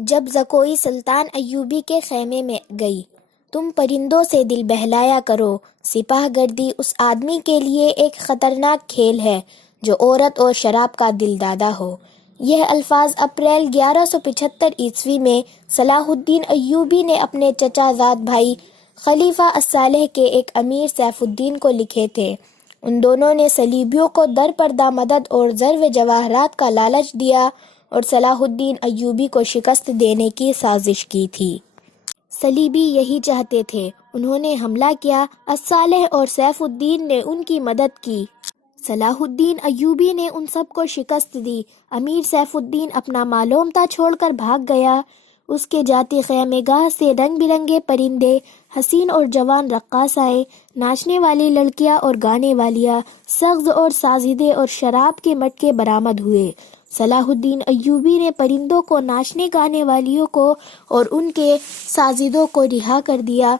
جب زکوئی سلطان ایوبی کے خیمے میں گئی، تم پرندوں سے دل بہلایا کرو، سپاہ گردی اس آدمی کے لیے ایک خطرناک کھیل ہے جو عورت اور شراب کا دل دادا ہو۔ یہ الفاظ اپریل 1175 میں صلاح الدین ایوبی نے اپنے چچا زاد بھائی خلیفہ الصالح کے ایک امیر سیف الدین کو لکھے تھے۔ ان دونوں نے صلیبیوں کو در پردہ مدد اور زر و جواہرات کا لالچ دیا اور صلاح الدین ایوبی کو شکست دینے کی سازش کی تھی۔ صلیبی یہی چاہتے تھے۔ انہوں نے حملہ کیا، الصالح اور سیف الدین نے ان کی مدد کی۔ صلاح الدین ایوبی نے ان سب کو شکست دی۔ امیر سیف الدین اپنا مالومتا چھوڑ کر بھاگ گیا۔ اس کے جاتی خیمے گاہ سے رنگ برنگے پرندے، حسین اور جوان رقاصائیں، ناچنے والی لڑکیاں اور گانے والیاں، سغز اور سازیدے اور شراب کے مٹکے برآمد ہوئے۔ صلاح الدین ایوبی نے پرندوں کو، ناچنے گانے والیوں کو اور ان کے سازیدوں کو رہا کر دیا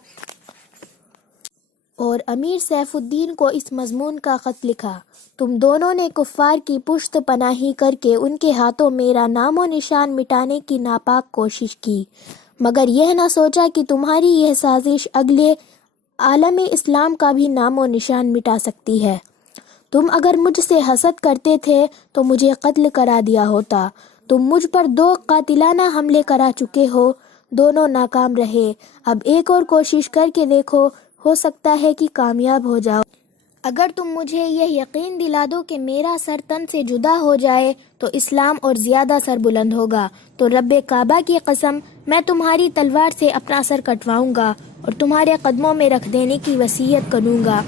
اور امیر سیف الدین کو اس مضمون کا خط لکھا: تم دونوں نے کفار کی پشت پناہی کر کے ان کے ہاتھوں میرا نام و نشان مٹانے کی ناپاک کوشش کی، مگر یہ نہ سوچا کہ تمہاری یہ سازش اگلے عالم اسلام کا بھی نام و نشان مٹا سکتی ہے۔ تم اگر مجھ سے حسد کرتے تھے تو مجھے قتل کرا دیا ہوتا۔ تم مجھ پر 2 قاتلانہ حملے کرا چکے ہو، دونوں ناکام رہے۔ اب ایک اور کوشش کر کے دیکھو، ہو سکتا ہے کہ کامیاب ہو جاؤ۔ اگر تم مجھے یہ یقین دلا دو کہ میرا سر تن سے جدا ہو جائے تو اسلام اور زیادہ سر بلند ہوگا، تو رب کعبہ کی قسم میں تمہاری تلوار سے اپنا سر کٹواؤں گا اور تمہارے قدموں میں رکھ دینے کی وصیت کروں گا۔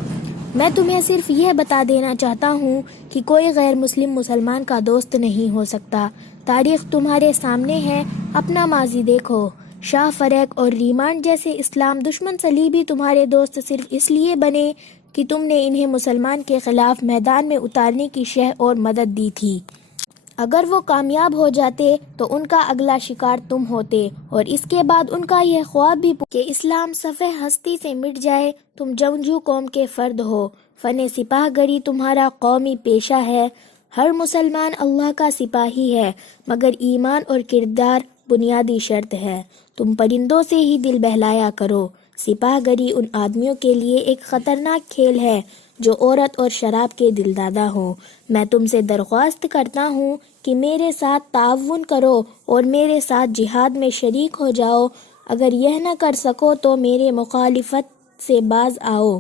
میں تمہیں صرف یہ بتا دینا چاہتا ہوں کہ کوئی غیر مسلم مسلمان کا دوست نہیں ہو سکتا۔ تاریخ تمہارے سامنے ہے، اپنا ماضی دیکھو۔ شاہ فریق اور ریمانڈ جیسے اسلام دشمن صلیبی تمہارے دوست صرف اس لیے بنے کہ تم نے انہیں مسلمان کے خلاف میدان میں اتارنے کی شہ اور مدد دی تھی۔ اگر وہ کامیاب ہو جاتے تو ان کا اگلا شکار تم ہوتے، اور اس کے بعد ان کا یہ خواب بھی کہ اسلام صفحہ ہستی سے مٹ جائے۔ تم جنگجو قوم کے فرد ہو، فن سپاہ گری تمہارا قومی پیشہ ہے۔ ہر مسلمان اللہ کا سپاہی ہے، مگر ایمان اور کردار بنیادی شرط ہے۔ تم پرندوں سے ہی دل بہلایا کرو۔ سپاہ گری ان آدمیوں کے لیے ایک خطرناک کھیل ہے جو عورت اور شراب کے دل دادا ہوں۔ میں تم سے درخواست کرتا ہوں کہ میرے ساتھ تعاون کرو اور میرے ساتھ جہاد میں شریک ہو جاؤ۔ اگر یہ نہ کر سکو تو میرے مخالفت سے باز آؤ،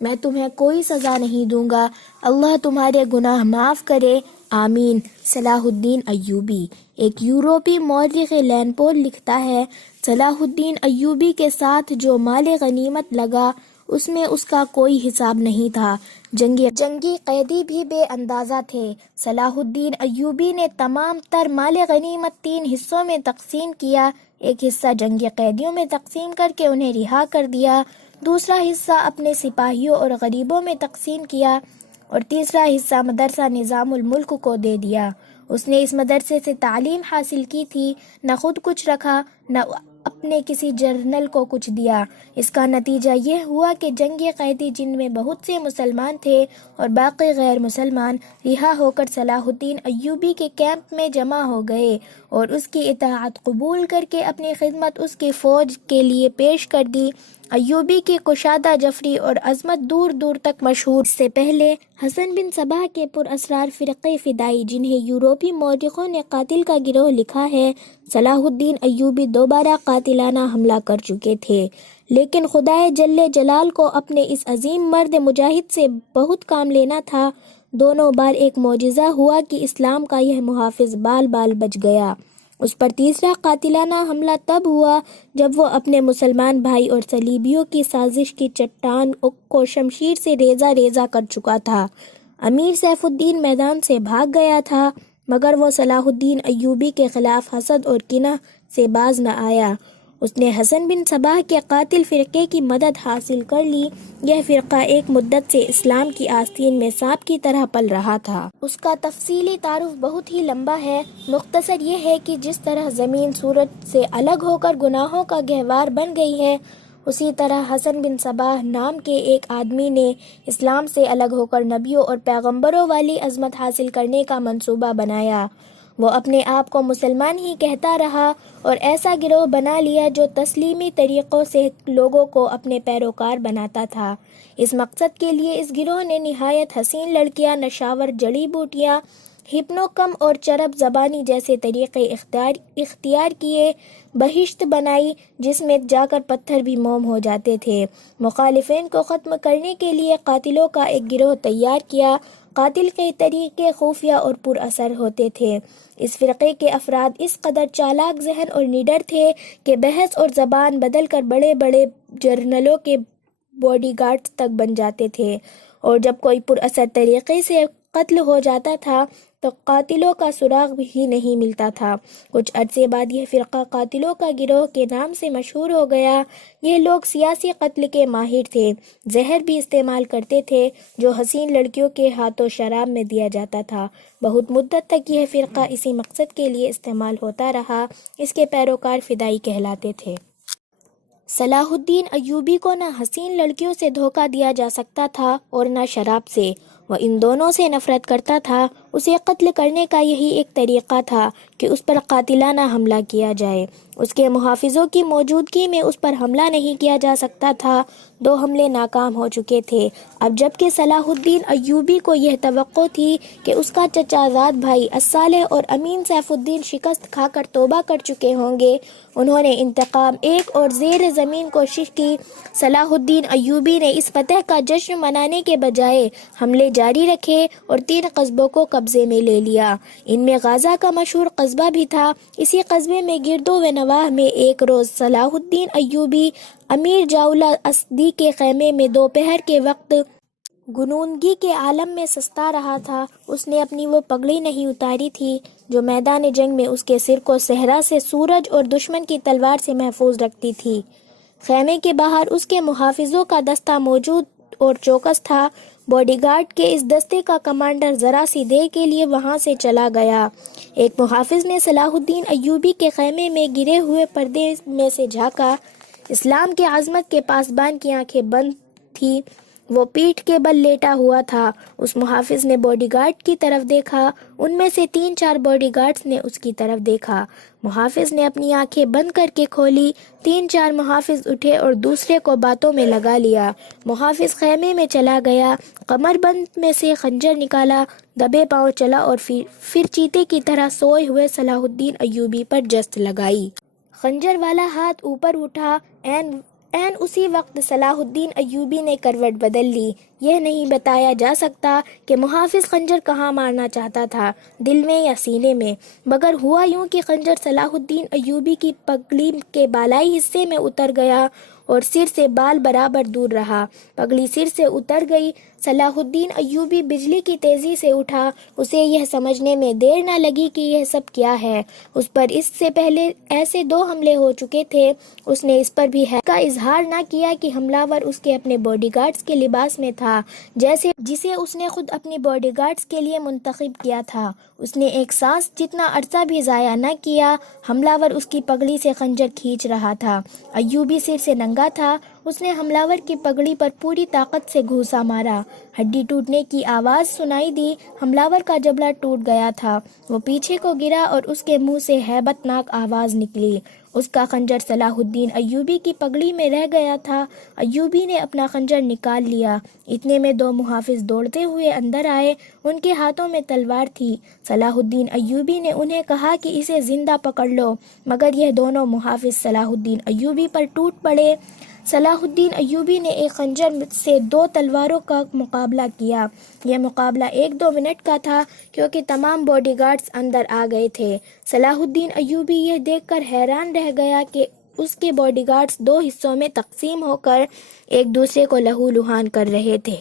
میں تمہیں کوئی سزا نہیں دوں گا۔ اللہ تمہارے گناہ معاف کرے، آمین۔ صلاح الدین ایوبی۔ ایک یورپی مورخ لینپول لکھتا ہے، صلاح الدین ایوبی کے ساتھ جو مال غنیمت لگا اس میں اس کا کوئی حساب نہیں تھا۔ جنگی قیدی بھی بے اندازہ تھے۔ صلاح الدین ایوبی نے تمام تر مال غنیمت 3 حصوں میں تقسیم کیا۔ ایک حصہ جنگی قیدیوں میں تقسیم کر کے انہیں رہا کر دیا، دوسرا حصہ اپنے سپاہیوں اور غریبوں میں تقسیم کیا، اور تیسرا حصہ مدرسہ نظام الملک کو دے دیا۔ اس نے اس مدرسے سے تعلیم حاصل کی تھی، نہ خود کچھ رکھا نہ اپنے کسی جرنیل کو کچھ دیا۔ اس کا نتیجہ یہ ہوا کہ جنگی قیدی، جن میں بہت سے مسلمان تھے اور باقی غیر مسلمان، رہا ہو کر صلاح الدین ایوبی کے کیمپ میں جمع ہو گئے اور اس کی اطاعت قبول کر کے اپنی خدمت اس کی فوج کے لیے پیش کر دی۔ ایوبی کی کشادہ جفری اور عظمت دور دور تک مشہور۔ اس سے پہلے حسن بن صباح کے پراسرار فرقے فدائی، جنہیں یورپی مورخوں نے قاتل کا گروہ لکھا ہے، صلاح الدین ایوبی دوبارہ قاتلانہ حملہ کر چکے تھے، لیکن خدائے جل جلال کو اپنے اس عظیم مرد مجاہد سے بہت کام لینا تھا۔ دونوں بار ایک معجزہ ہوا کہ اسلام کا یہ محافظ بال بال بچ گیا۔ اس پر تیسرا قاتلانہ حملہ تب ہوا جب وہ اپنے مسلمان بھائی اور صلیبیوں کی سازش کی چٹان کو شمشیر سے ریزہ ریزہ کر چکا تھا۔ امیر سیف الدین میدان سے بھاگ گیا تھا، مگر وہ صلاح الدین ایوبی کے خلاف حسد اور کینہ سے باز نہ آیا۔ اس نے حسن بن صباح کے قاتل فرقے کی مدد حاصل کر لی۔ یہ فرقہ ایک مدت سے اسلام کی آستین میں سانپ کی طرح پل رہا تھا۔ اس کا تفصیلی تعارف بہت ہی لمبا ہے، مختصر یہ ہے کہ جس طرح زمین سورج سے الگ ہو کر گناہوں کا گہوار بن گئی ہے، اسی طرح حسن بن صباح نام کے ایک آدمی نے اسلام سے الگ ہو کر نبیوں اور پیغمبروں والی عظمت حاصل کرنے کا منصوبہ بنایا۔ وہ اپنے آپ کو مسلمان ہی کہتا رہا اور ایسا گروہ بنا لیا جو تسلیمی طریقوں سے لوگوں کو اپنے پیروکار بناتا تھا۔ اس مقصد کے لیے اس گروہ نے نہایت حسین لڑکیاں، نشاور جڑی بوٹیاں، ہپنوکم اور چرب زبانی جیسے طریقے اختیار کیے، بہشت بنائی جس میں جا کر پتھر بھی موم ہو جاتے تھے۔ مخالفین کو ختم کرنے کے لیے قاتلوں کا ایک گروہ تیار کیا۔ قاتل کے طریقے خفیہ اور پر اثر ہوتے تھے۔ اس فرقے کے افراد اس قدر چالاک ذہن اور نڈر تھے کہ بحث اور زبان بدل کر بڑے بڑے جنرلوں کے باڈی گارڈز تک بن جاتے تھے، اور جب کوئی پر اثر طریقے سے قتل ہو جاتا تھا تو قاتلوں کا سراغ ہی نہیں ملتا تھا۔ کچھ عرصے بعد یہ فرقہ قاتلوں کا گروہ کے نام سے مشہور ہو گیا۔ یہ لوگ سیاسی قتل کے ماہر تھے، زہر بھی استعمال کرتے تھے جو حسین لڑکیوں کے ہاتھوں شراب میں دیا جاتا تھا۔ بہت مدت تک یہ فرقہ اسی مقصد کے لیے استعمال ہوتا رہا۔ اس کے پیروکار فدائی کہلاتے تھے۔ صلاح الدین ایوبی کو نہ حسین لڑکیوں سے دھوکہ دیا جا سکتا تھا اور نہ شراب سے۔ وہ ان دونوں سے نفرت کرتا تھا۔ اسے قتل کرنے کا یہی ایک طریقہ تھا کہ اس پر قاتلانہ حملہ کیا جائے۔ اس کے محافظوں کی موجودگی میں اس پر حملہ نہیں کیا جا سکتا تھا۔ 2 حملے ناکام ہو چکے تھے۔ اب جبکہ صلاح الدین ایوبی کو یہ توقع تھی کہ اس کا چچا زاد بھائی الصالح اور امین سیف الدین شکست کھا کر توبہ کر چکے ہوں گے، انہوں نے انتقام ایک اور زیر زمین کوشش کی۔ صلاح الدین ایوبی نے اس فتح کا جشن منانے کے بجائے حملے جاری رکھے اور 3 قصبوں کو قبضے میں لے لیا۔ ان میں غازہ کا مشہور قصبہ بھی تھا۔ اسی قصبے میں گرد و نواح میں ایک روز صلاح الدین ایوبی امیر جاؤلہ اسدی کے خیمے میں دوپہر کے وقت گنودگی کے عالم میں سستا رہا تھا۔ اس نے اپنی وہ پگڑی نہیں اتاری تھی جو میدان جنگ میں اس کے سر کو صحرا سے سورج اور دشمن کی تلوار سے محفوظ رکھتی تھی۔ خیمے کے باہر اس کے محافظوں کا دستہ موجود اور چوکس تھا۔ باڈی گارڈ کے اس دستے کا کمانڈر ذرا سی دیر کے لیے وہاں سے چلا گیا۔ ایک محافظ نے صلاح الدین ایوبی کے خیمے میں گرے ہوئے پردے میں سے جھانکا۔ اسلام کے عظمت کے پاسبان کی آنکھیں بند تھی۔ وہ پیٹھ کے بل لیٹا ہوا تھا۔ اس محافظ نے باڈی گارڈ کی طرف دیکھا۔ ان میں سے 3-4 باڈی گارڈز نے اس کی طرف دیکھا۔ محافظ نے اپنی آنکھیں بند کر کے کھولی۔ 3-4 محافظ اٹھے اور دوسرے کو باتوں میں لگا لیا۔ محافظ خیمے میں چلا گیا، کمر بند میں سے خنجر نکالا، دبے پاؤں چلا اور پھر چیتے کی طرح سوئے ہوئے صلاح الدین ایوبی پر جست لگائی۔ خنجر والا ہاتھ اوپر اٹھا۔ این اسی وقت صلاح الدین ایوبی نے کروٹ بدل لی۔ یہ نہیں بتایا جا سکتا کہ محافظ خنجر کہاں مارنا چاہتا تھا، دل میں یا سینے میں، مگر ہوا یوں کہ خنجر صلاح الدین ایوبی کی پگڑی کے بالائی حصے میں اتر گیا اور سر سے بال برابر دور رہا۔ پگڑی سر سے اتر گئی۔ صلاح الدین ایوبی بجلی کی تیزی سے اٹھا۔ اسے یہ سمجھنے میں دیر نہ لگی کہ یہ سب کیا ہے۔ اس پر اس سے پہلے ایسے 2 حملے ہو چکے تھے۔ اس نے اس پر بھی حیرت کا اظہار نہ کیا کہ حملہ ور اس کے اپنے باڈی گارڈز کے لباس میں تھا، جسے اس نے خود اپنی باڈی گارڈز کے لیے منتخب کیا تھا۔ اس نے ایک سانس جتنا عرصہ بھی ضائع نہ کیا۔ حملہ ور اس کی پگڑی سے خنجر کھینچ رہا تھا۔ ایوبی سر سے ننگا تھا۔ اس نے حملہ ور کی پگڑی پر پوری طاقت سے گھوسا مارا۔ ہڈی ٹوٹنے کی آواز سنائی دی۔ حملہ ور کا جبڑا ٹوٹ گیا تھا۔ وہ پیچھے کو گرا اور اس کے منہ سے ہیبت ناک آواز نکلی۔ اس کا خنجر صلاح الدین ایوبی کی پگڑی میں رہ گیا تھا۔ ایوبی نے اپنا خنجر نکال لیا۔ اتنے میں 2 محافظ دوڑتے ہوئے اندر آئے۔ ان کے ہاتھوں میں تلوار تھی۔ صلاح الدین ایوبی نے انہیں کہا کہ اسے زندہ پکڑ لو، مگر یہ دونوں محافظ صلاح الدین ایوبی پر ٹوٹ پڑے۔ صلاح الدین ایوبی نے ایک خنجر سے 2 تلواروں کا مقابلہ کیا۔ یہ مقابلہ 1-2 منٹ کا تھا کیونکہ تمام باڈی گارڈز اندر آ گئے تھے۔ صلاح الدین ایوبی یہ دیکھ کر حیران رہ گیا کہ اس کے باڈی گارڈز 2 حصوں میں تقسیم ہو کر ایک دوسرے کو لہو لہان کر رہے تھے۔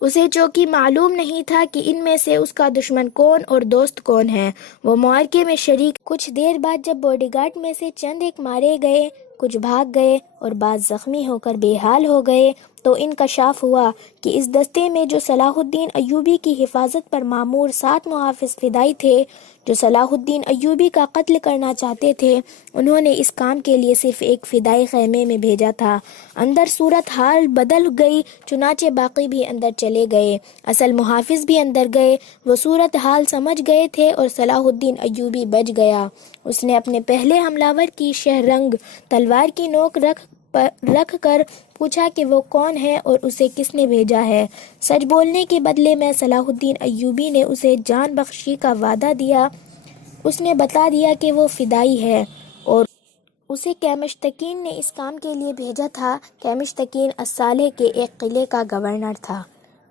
اسے چونکہ معلوم نہیں تھا کہ ان میں سے اس کا دشمن کون اور دوست کون ہے۔ وہ معرکے میں شریک۔ کچھ دیر بعد جب باڈی گارڈ میں سے چند ایک مارے گئے، کچھ بھاگ گئے اور بعض زخمی ہو کر بے حال ہو گئے تو انکشاف ہوا کہ اس دستے میں جو صلاح الدین ایوبی کی حفاظت پر مامور 7 محافظ فدائی تھے جو صلاح الدین ایوبی کا قتل کرنا چاہتے تھے، انہوں نے اس کام کے لیے صرف ایک فدائی خیمے میں بھیجا تھا۔ اندر صورت حال بدل گئی، چنانچہ باقی بھی اندر چلے گئے، اصل محافظ بھی اندر گئے، وہ صورت حال سمجھ گئے تھے اور صلاح الدین ایوبی بچ گیا۔ اس نے اپنے پہلے حملہ کی شہرنگ تلوار کی نوک رکھ کر پوچھا کہ وہ کون ہے اور اسے کس نے بھیجا ہے۔ سچ بولنے کے بدلے میں صلاح الدین ایوبی نے اسے جان بخشی کا وعدہ دیا۔ اس نے بتا دیا کہ وہ فدائی ہے اور اسے کیمشتکین نے اس کام کے لیے بھیجا تھا۔ کیمشتکین الصالح کے ایک قلعے کا گورنر تھا۔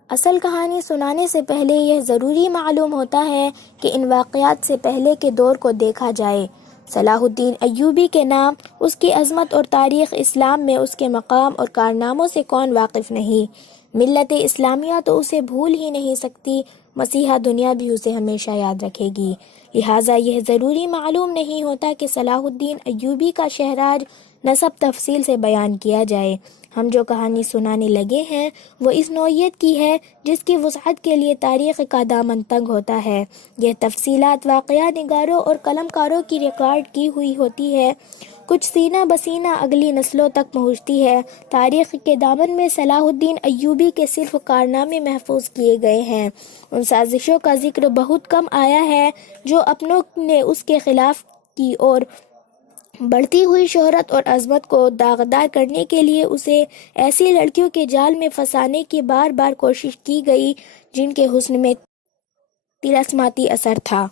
اصل کہانی سنانے سے پہلے یہ ضروری معلوم ہوتا ہے کہ ان واقعات سے پہلے کے دور کو دیکھا جائے۔ صلاح الدین ایوبی کے نام، اس کی عظمت اور تاریخ اسلام میں اس کے مقام اور کارناموں سے کون واقف نہیں؟ ملت اسلامیہ تو اسے بھول ہی نہیں سکتی، مسیحا دنیا بھی اسے ہمیشہ یاد رکھے گی۔ لہٰذا یہ ضروری معلوم نہیں ہوتا کہ صلاح الدین ایوبی کا شہراج نسب تفصیل سے بیان کیا جائے۔ ہم جو کہانی سنانے لگے ہیں وہ اس نوعیت کی ہے جس کی وسعت کے لیے تاریخ کا دامن تنگ ہوتا ہے۔ یہ تفصیلات واقعہ نگاروں اور قلم کاروں کی ریکارڈ کی ہوئی ہوتی ہے، کچھ سینہ بسینہ اگلی نسلوں تک پہنچتی ہے۔ تاریخ کے دامن میں صلاح الدین ایوبی کے صرف کارنامے محفوظ کیے گئے ہیں، ان سازشوں کا ذکر بہت کم آیا ہے جو اپنوں نے اس کے خلاف کی اور بڑھتی ہوئی شہرت اور عظمت کو داغدار کرنے کے لیے اسے ایسی لڑکیوں کے جال میں پھنسانے کی بار بار کوشش کی گئی جن کے حسن میں طلسماتی اثر تھا۔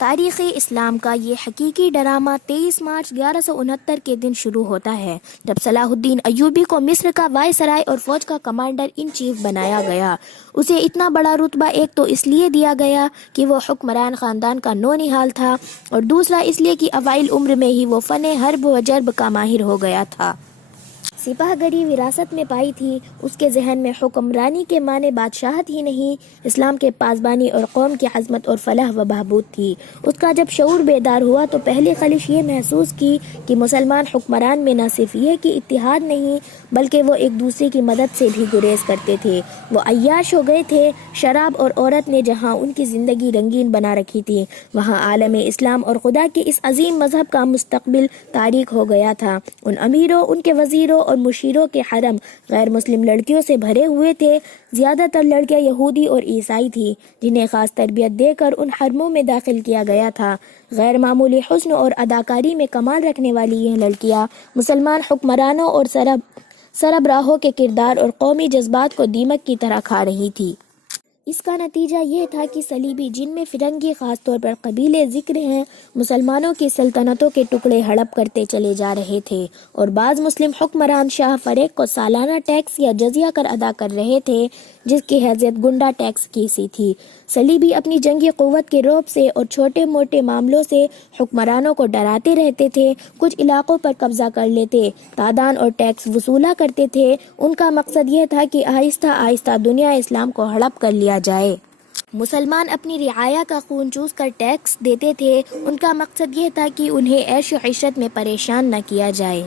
تاریخ اسلام کا یہ حقیقی ڈرامہ 23 مارچ 1169 کے دن شروع ہوتا ہے جب صلاح الدین ایوبی کو مصر کا وائسرائے اور فوج کا کمانڈر ان چیف بنایا گیا۔ اسے اتنا بڑا رتبہ ایک تو اس لیے دیا گیا کہ وہ حکمران خاندان کا نونہال تھا اور دوسرا اس لیے کہ اوائل عمر میں ہی وہ فن حرب و جرب کا ماہر ہو گیا تھا۔ سپاہ گری وراثت میں پائی تھی، اس کے ذہن میں حکمرانی کے معنی بادشاہت ہی نہیں، اسلام کے پاسبانی اور قوم کی عظمت اور فلاح و بہبود تھی۔ اس کا جب شعور بیدار ہوا تو پہلی خلش یہ محسوس کی کہ مسلمان حکمران میں نہ صرف یہ کہ اتحاد نہیں بلکہ وہ ایک دوسرے کی مدد سے بھی گریز کرتے تھے۔ وہ عیاش ہو گئے تھے، شراب اور عورت نے جہاں ان کی زندگی رنگین بنا رکھی تھی وہاں عالم اسلام اور خدا کے اس عظیم مذہب کا مستقبل تاریک ہو گیا تھا۔ ان امیروں، ان کے وزیروں اور مشیروں کے حرم غیر مسلم لڑکیوں سے بھرے ہوئے تھے۔ زیادہ تر لڑکیاں یہودی اور عیسائی تھیں جنہیں خاص تربیت دے کر ان حرموں میں داخل کیا گیا تھا۔ غیر معمولی حسن اور اداکاری میں کمال رکھنے والی یہ لڑکیاں مسلمان حکمرانوں اور سربراہوں کے کردار اور قومی جذبات کو دیمک کی طرح کھا رہی تھی۔ اس کا نتیجہ یہ تھا کہ صلیبی، جن میں فرنگی خاص طور پر قبیلے ذکر ہیں، مسلمانوں کی سلطنتوں کے ٹکڑے ہڑپ کرتے چلے جا رہے تھے اور بعض مسلم حکمران شاہ فریق کو سالانہ ٹیکس یا جزیہ کر ادا کر رہے تھے جس کی حیثیت گنڈا ٹیکس کی سی تھی۔ صلیبی اپنی جنگی قوت کے رعب سے اور چھوٹے موٹے معاملوں سے حکمرانوں کو ڈراتے رہتے تھے، کچھ علاقوں پر قبضہ کر لیتے، تادان اور ٹیکس وصولا کرتے تھے۔ ان کا مقصد یہ تھا کہ آہستہ آہستہ دنیا اسلام کو ہڑپ کر لیا جائے۔ مسلمان اپنی رعایا کا خون چوس کر ٹیکس دیتے تھے، ان کا مقصد یہ تھا کہ انہیں عیش و عشرت میں پریشان نہ کیا جائے۔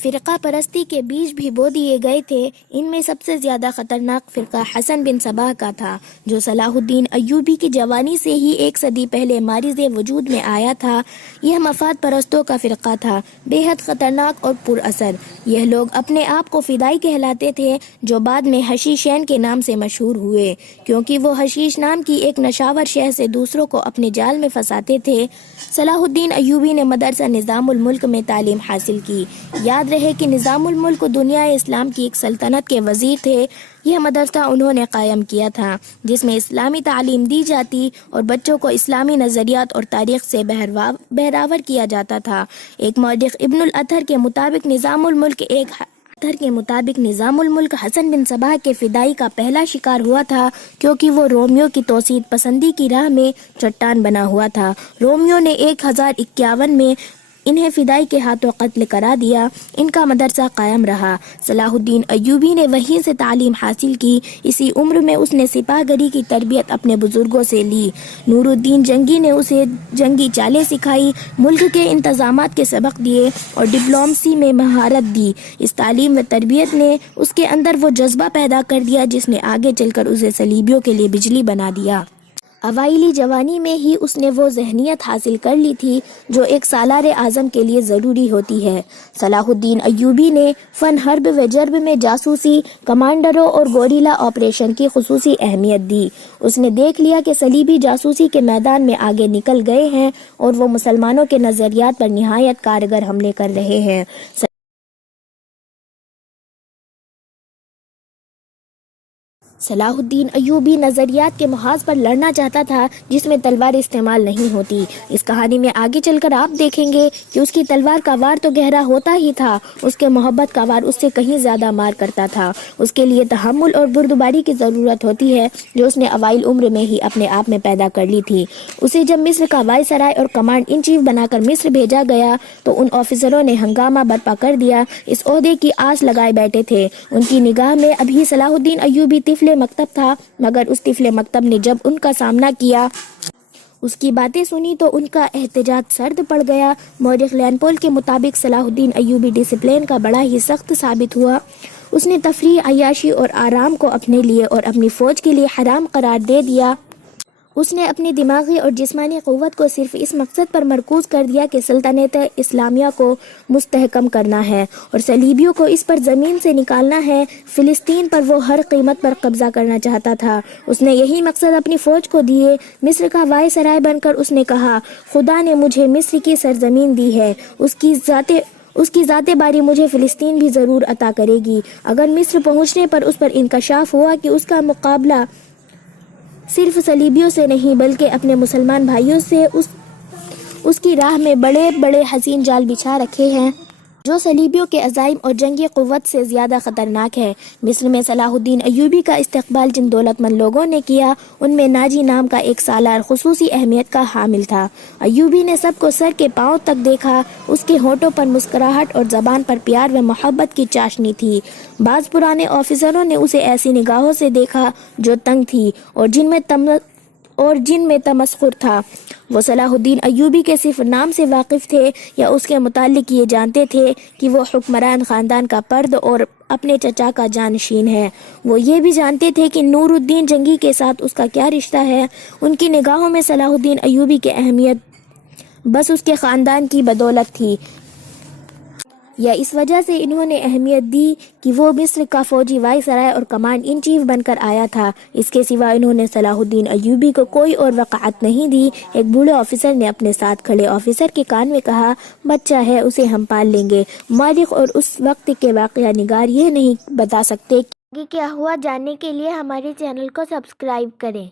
فرقہ پرستی کے بیج بھی بو دیے گئے تھے۔ ان میں سب سے زیادہ خطرناک فرقہ حسن بن صباح کا تھا جو صلاح الدین ایوبی کی جوانی سے ہی 1 صدی پہلے مارز وجود میں آیا تھا۔ یہ مفاد پرستوں کا فرقہ تھا، بے حد خطرناک اور پر اثر۔ یہ لوگ اپنے آپ کو فدائی کہلاتے تھے جو بعد میں حشیشین کے نام سے مشہور ہوئے کیونکہ وہ حشیش نام کی ایک نشاور شے سے دوسروں کو اپنے جال میں پھنساتے تھے۔ صلاح الدین ایوبی نے مدرسہ نظام الملک میں تعلیم حاصل کی۔ یاد رہے کہ نظام الملک دنیا اسلام کی ایک سلطنت کے وزیر تھے۔ یہ مدرسہ انہوں نے قائم کیا تھا جس میں اسلامی تعلیم دی جاتی اور بچوں کو اسلامی نظریات اور تاریخ سے بہراور کیا جاتا تھا۔ ایک مورخ ابن الاطہر کے مطابق نظام الملک حسن بن صباح کے فدائی کا پہلا شکار ہوا تھا کیونکہ وہ رومیو کی توسیع پسندی کی راہ میں چٹان بنا ہوا تھا۔ رومیو نے 1051 میں انہیں فدائی کے ہاتھوں قتل کرا دیا۔ ان کا مدرسہ قائم رہا۔ صلاح الدین ایوبی نے وہیں سے تعلیم حاصل کی۔ اسی عمر میں اس نے سپاہ گری کی تربیت اپنے بزرگوں سے لی۔ نور الدین جنگی نے اسے جنگی چالیں سکھائی، ملک کے انتظامات کے سبق دیے اور ڈپلومسی میں مہارت دی۔ اس تعلیم و تربیت نے اس کے اندر وہ جذبہ پیدا کر دیا جس نے آگے چل کر اسے صلیبیوں کے لیے بجلی بنا دیا۔ اوائلی جوانی میں ہی اس نے وہ ذہنیت حاصل کر لی تھی جو ایک سالار اعظم کے لیے ضروری ہوتی ہے۔ صلاح الدین ایوبی نے فن حرب و جرب میں جاسوسی، کمانڈروں اور گوریلا آپریشن کی خصوصی اہمیت دی۔ اس نے دیکھ لیا کہ صلیبی جاسوسی کے میدان میں آگے نکل گئے ہیں اور وہ مسلمانوں کے نظریات پر نہایت کارگر حملے کر رہے ہیں۔ صلاح الدین ایوبی نظریات کے محاذ پر لڑنا چاہتا تھا جس میں تلوار استعمال نہیں ہوتی۔ اس کہانی میں آگے چل کر آپ دیکھیں گے کہ اس کی تلوار کا وار تو گہرا ہوتا ہی تھا، اس کے محبت کا وار اس سے کہیں زیادہ مار کرتا تھا۔ اس کے لیے تحمل اور بردباری کی ضرورت ہوتی ہے جو اس نے اوائل عمر میں ہی اپنے آپ میں پیدا کر لی تھی۔ اسے جب مصر کا وائسرائے اور کمانڈ ان چیف بنا کر مصر بھیجا گیا تو ان آفیسروں نے ہنگامہ برپا کر دیا، اس عہدے کی آس لگائے بیٹھے تھے۔ ان کی نگاہ میں ابھی صلاح الدین ایوبی طفل مکتب تھا، مگر اس طفل مکتب نے جب ان کا سامنا کیا، اس کی باتیں سنی تو ان کا احتجاج سرد پڑ گیا۔ مورخ لینپول کے مطابق صلاح الدین ایوبی ڈسپلین کا بڑا ہی سخت ثابت ہوا۔ اس نے تفریح، عیاشی اور آرام کو اپنے لیے اور اپنی فوج کے لیے حرام قرار دے دیا۔ اس نے اپنی دماغی اور جسمانی قوت کو صرف اس مقصد پر مرکوز کر دیا کہ سلطنت اسلامیہ کو مستحکم کرنا ہے اور صلیبیوں کو اس پر زمین سے نکالنا ہے۔ فلسطین پر وہ ہر قیمت پر قبضہ کرنا چاہتا تھا۔ اس نے یہی مقصد اپنی فوج کو دیے۔ مصر کا وائسرائے بن کر اس نے کہا، خدا نے مجھے مصر کی سرزمین دی ہے، اس کی ذات باری مجھے فلسطین بھی ضرور عطا کرے گی۔ اگر مصر پہنچنے پر اس پر انکشاف ہوا کہ اس کا مقابلہ صرف صلیبیوں سے نہیں بلکہ اپنے مسلمان بھائیوں سے اس کی راہ میں بڑے بڑے حسین جال بچھا رکھے ہیں جو صلیبیوں کے عزائم اور جنگی قوت سے زیادہ خطرناک ہے۔ مصر میں صلاح الدین ایوبی کا استقبال جن دولت مند لوگوں نے کیا ان میں ناجی نام کا ایک سالار خصوصی اہمیت کا حامل تھا۔ ایوبی نے سب کو سر کے پاؤں تک دیکھا، اس کے ہونٹوں پر مسکراہٹ اور زبان پر پیار و محبت کی چاشنی تھی۔ بعض پرانے آفیسروں نے اسے ایسی نگاہوں سے دیکھا جو تنگ تھی اور جن میں تمسخر تھا۔ وہ صلاح الدین ایوبی کے صرف نام سے واقف تھے یا اس کے متعلق یہ جانتے تھے کہ وہ حکمران خاندان کا فرد اور اپنے چچا کا جانشین ہے۔ وہ یہ بھی جانتے تھے کہ نور الدین جنگی کے ساتھ اس کا کیا رشتہ ہے۔ ان کی نگاہوں میں صلاح الدین ایوبی کی اہمیت بس اس کے خاندان کی بدولت تھی، یا اس وجہ سے انہوں نے اہمیت دی کہ وہ مصر کا فوجی وائسرائے اور کمانڈ ان چیف بن کر آیا تھا۔ اس کے سوا انہوں نے صلاح الدین ایوبی کو کوئی اور وقعت نہیں دی۔ ایک بوڑھے آفیسر نے اپنے ساتھ کھڑے آفیسر کے کان میں کہا، بچہ ہے، اسے ہم پال لیں گے۔ مورخ اور اس وقت کے واقعہ نگار یہ نہیں بتا سکتے کہ کیا ہوا۔ جاننے کے لیے ہمارے چینل کو سبسکرائب کریں۔